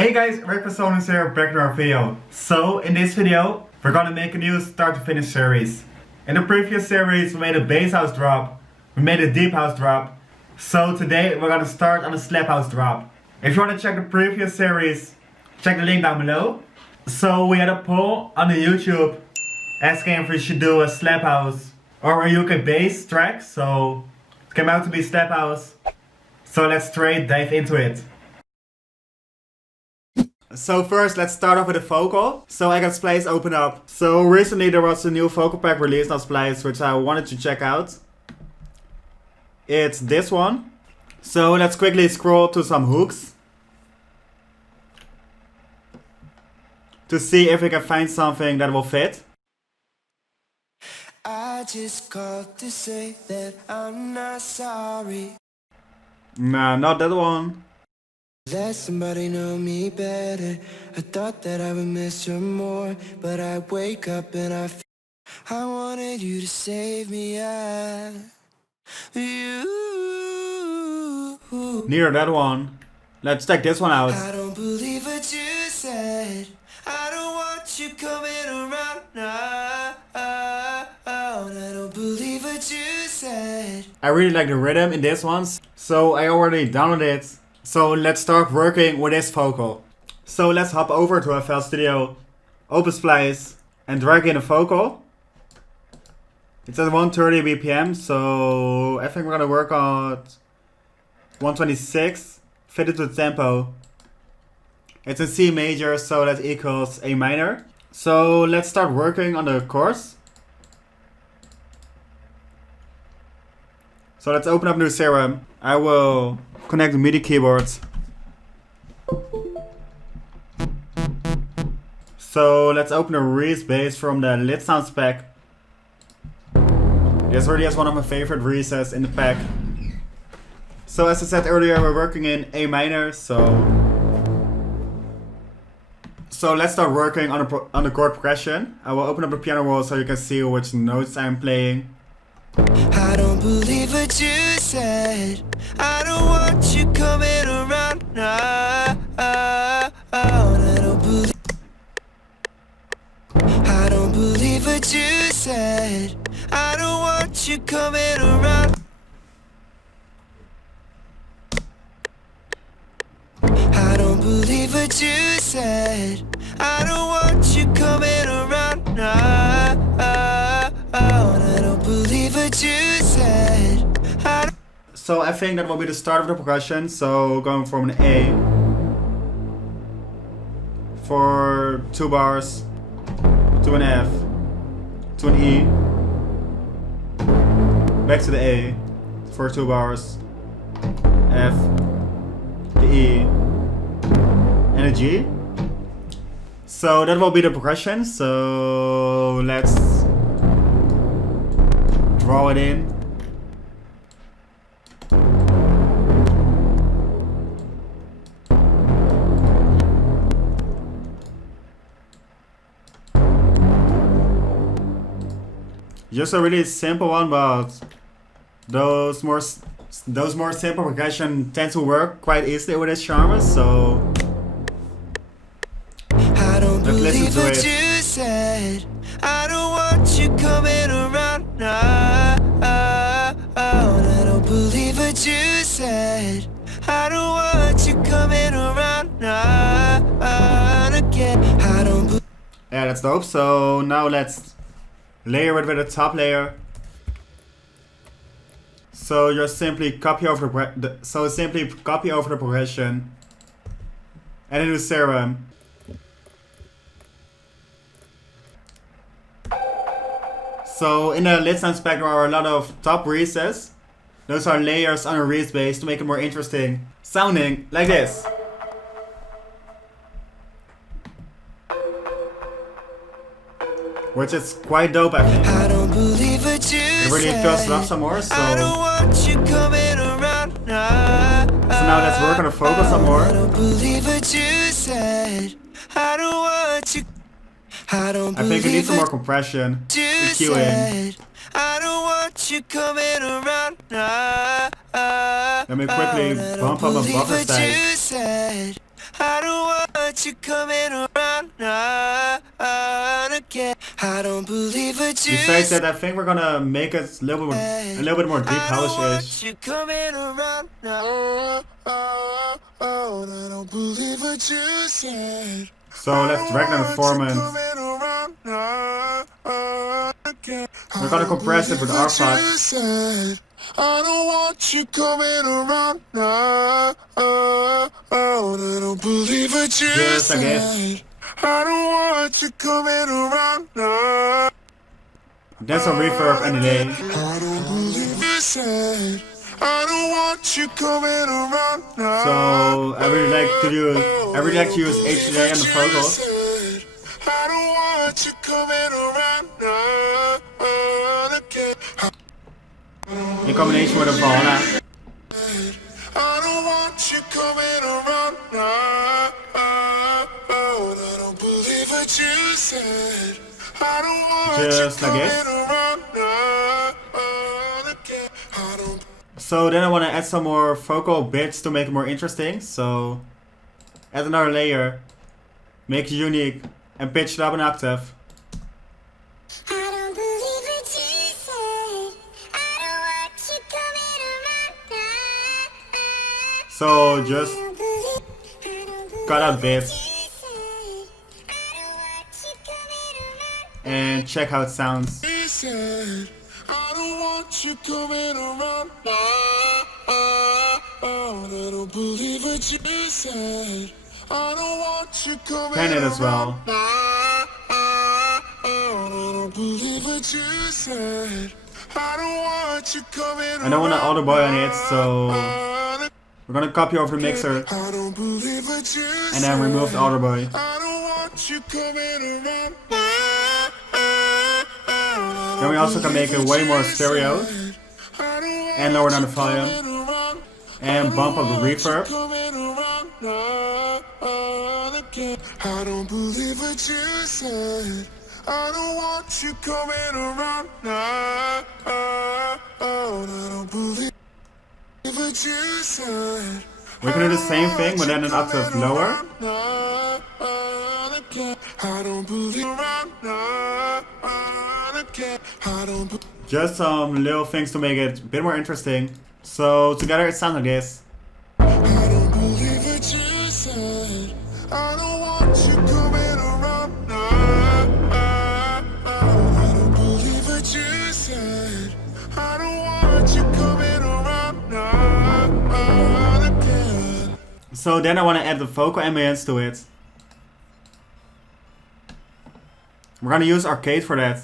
Hey guys, Rick from Sonance here, back to our video. So, in this video, we're gonna make a new start to finish series. In the previous series, we made a bass house drop, we made a deep house drop. So today, we're gonna start on a slap house drop. If you wanna check the previous series, check the link down below. So we had a poll on the YouTube asking if we should do a slap house or a UK bass track. So it came out to be slap house. So let's straight dive into it. So first, let's start off with a vocal. So I got Splice open up. So recently there was a new vocal pack released on Splice, which I wanted to check out. It's this one. So let's quickly scroll to some hooks to see if we can find something that will fit. I just called to say that I'm not sorry. Nah, not that one. Let somebody know me better. I thought that I would miss you more, but I wake up and I wanted you to save me. Near that one. Let's check this one out. I don't believe what you said. I don't want you coming around now. I don't believe what you said. I really like the rhythm in this one, so I already downloaded it. So let's start working with this vocal. So let's hop over to FL Studio, open Splice, and drag in a vocal. It's at 130 BPM, so I think we're gonna work on 126, fit it to the tempo. It's in C major, so that equals A minor. So let's start working on the chorus. So let's open up new serum. I will connect the MIDI keyboards. So let's open a reese bass from the Lit Sounds pack. This already has one of my favorite reeses in the pack. So as I said earlier, we're working in A minor, so let's start working on the chord progression. I will open up the piano roll so you can see which notes I'm playing. I don't believe what you said. I don't want you coming around now. I don't believe what you said. I don't want you coming around. I don't believe what you said. I don't want you coming around now. I don't believe what you said. So I think that will be the start of the progression. So going from an A for 2 bars to an F to an E, back to the A for 2 bars, F, the E, and a G. So that will be the progression. So let's draw it in. Just a really simple one, but those more simple progression tend to work quite easily with this genre. So I don't let's listen believe to what it. you said. I don't want you coming around now. I don't believe what you said. I don't want you coming around now. Again, I don't believe. Yeah, that's dope. So now let's layer it with a top layer. So you simply copy over the progression and then do serum. So in the Lit Sounds pack there are a lot of top reeses. Those are layers on a reese bass to make it more interesting, sounding like this. Which is quite dope, I think. I don't believe what you It really fills it up some more, so I don't want you coming around now. So now let's work on the vocal some more. I don't believe what you said. I don't want you. I don't I think it needs some more what compression. you EQ in. said. I don't want you coming around now. Let me quickly bump up a buffer what you size. said. I don't want you coming around again. I don't believe what you Besides that, I think we're gonna make it a little bit more deep house-ish. you coming around now. I don't believe what you said. So let's drag down the performance. We're gonna compress it with our parts. I don't want you coming around now. I don't believe what you Just like this. said. I don't want you coming around now. Then some reverb and delay. I don't believe you said. I don't want you coming around now. So I really like to use HDA on the vocals. I don't want you coming around now again. In combination with a Valhalla. I don't want you coming around now. I don't believe what you said. I don't want Just you like coming this. around now again. I don't. So then I want to add some more vocal bits to make it more interesting. So add another layer, make it unique, and pitch it up an octave. I don't believe what you said. I don't want you coming around now. So just cut out bits and check how it sounds. He said, I don't want you coming around now. I don't believe what you said. I don't want you coming Pan it as well. around now. I don't believe what you said. I don't want you coming I don't want to auto boy on it, so around. we're gonna copy over the mixer I don't believe what you and then remove the auto boy. I don't want you coming around. Then we also can make it way more stereo and lower down the volume and bump up the reverb. I don't believe what you said. I don't want you coming around now. I don't believe what you said. We can do the same thing but then an octave lower. I don't believe around now. I don't. Just some little things to make it a bit more interesting. So together it sounds like this. I don't believe what you said. I don't want you coming around now. I don't believe what you said. I don't want you coming around now again. So then I want to add the vocal ambience to it. We're gonna use arcade for that.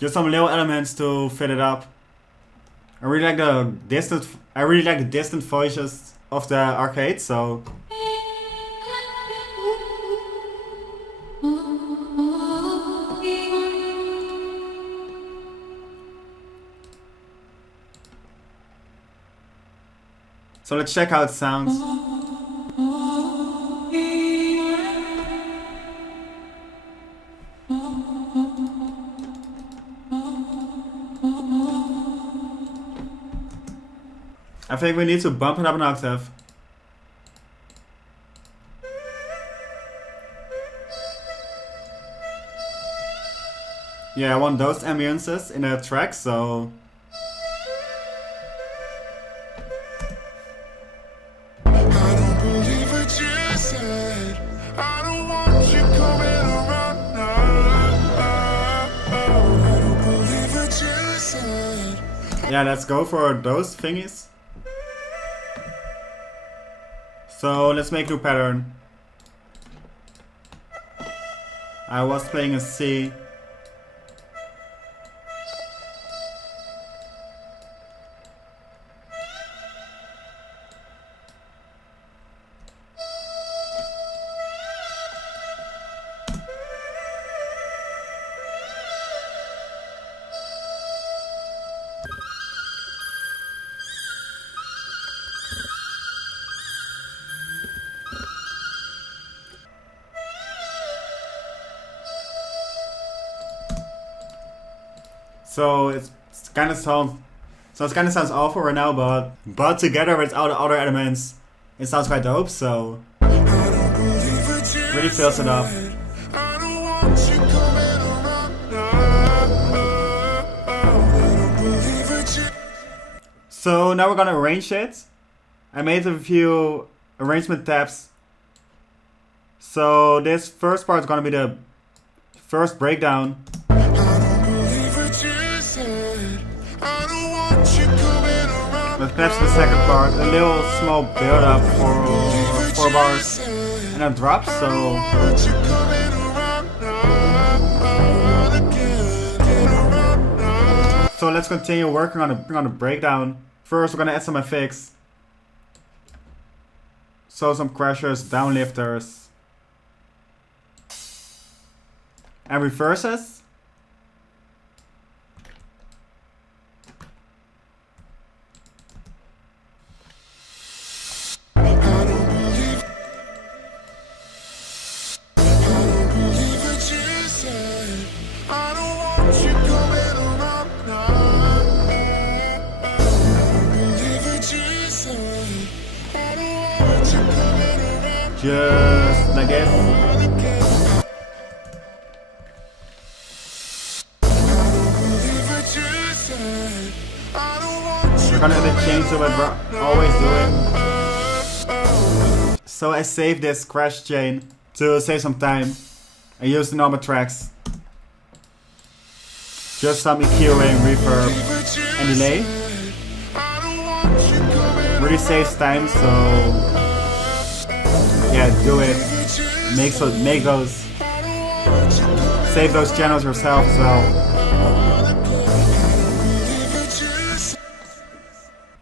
Just some little elements to fit it up. I really like the distant voices of the arcade, so let's check how it sounds. I think we need to bump it up an octave. Yeah, I want those ambiances in a track, so I don't believe what you said. I don't want you coming around now. I don't believe what you said. yeah, let's go for those thingies. So let's make a new pattern. I was playing a C. So it kind of sounds awful right now, but together with all the other elements, it sounds quite dope, so really fills it up. So now we're gonna arrange it. I made a few arrangement tabs. So this first part is gonna be the first breakdown. Let's claps the second part, a little small build up for 4 bars and a drop, so let's continue working on the breakdown. First we're gonna add some effects. So some crashers, downlifters, and reverses. Just like this. We're gonna add a change to what we're always doing. So I saved this crash chain to save some time. I used the normal tracks. Just some EQing, reverb, and delay. Really saves time, so yeah, do it. Make those. Save those channels yourself as well.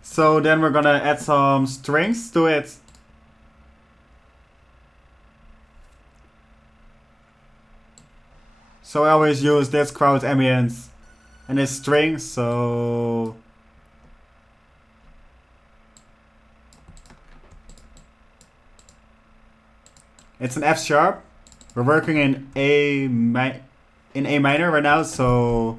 So then we're gonna add some strings to it. So I always use this crowd ambience and this string, so it's an F sharp. We're working in A minor right now, so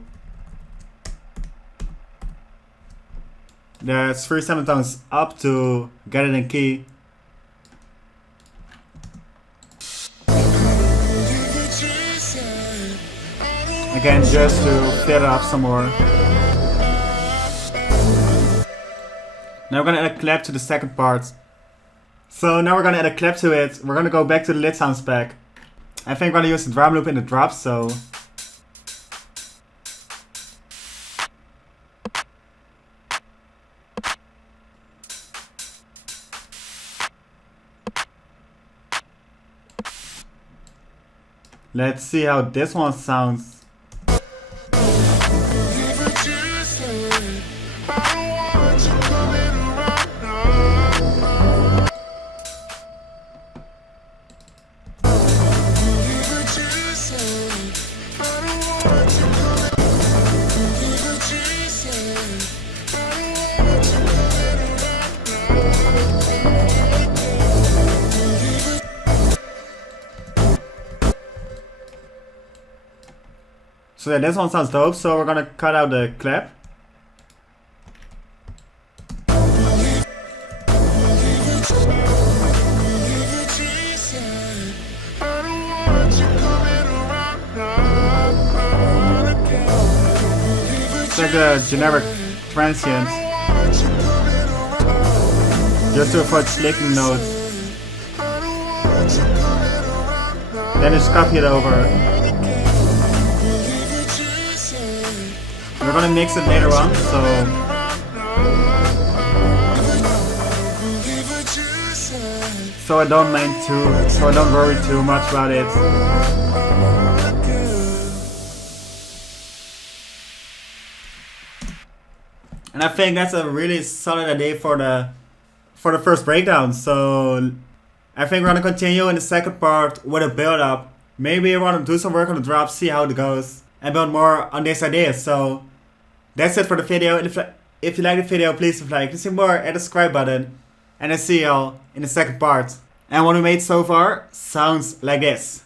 there's 3 semitones up to get it in key. Again, just to fit it up some more. Now we're gonna add a clap to the second part. So now we're gonna add a clap to it. We're gonna go back to the lit sounds pack. I think we're gonna use the drum loop in the drop, so let's see how this one sounds. So yeah, this one sounds dope, so we're gonna cut out the clap. It's like a generic transient. Just to avoid clicking notes. Then just copy it over. We're gonna mix it later on, so I don't worry too much about it. And I think that's a really solid idea for the first breakdown. So I think we're gonna continue in the second part with a build up. Maybe we're gonna do some work on the drop, see how it goes, and build more on this idea. So that's it for the video. And if you like the video, please leave a like. To see more, hit the subscribe button. And I see y'all in the second part. And what we made so far sounds like this.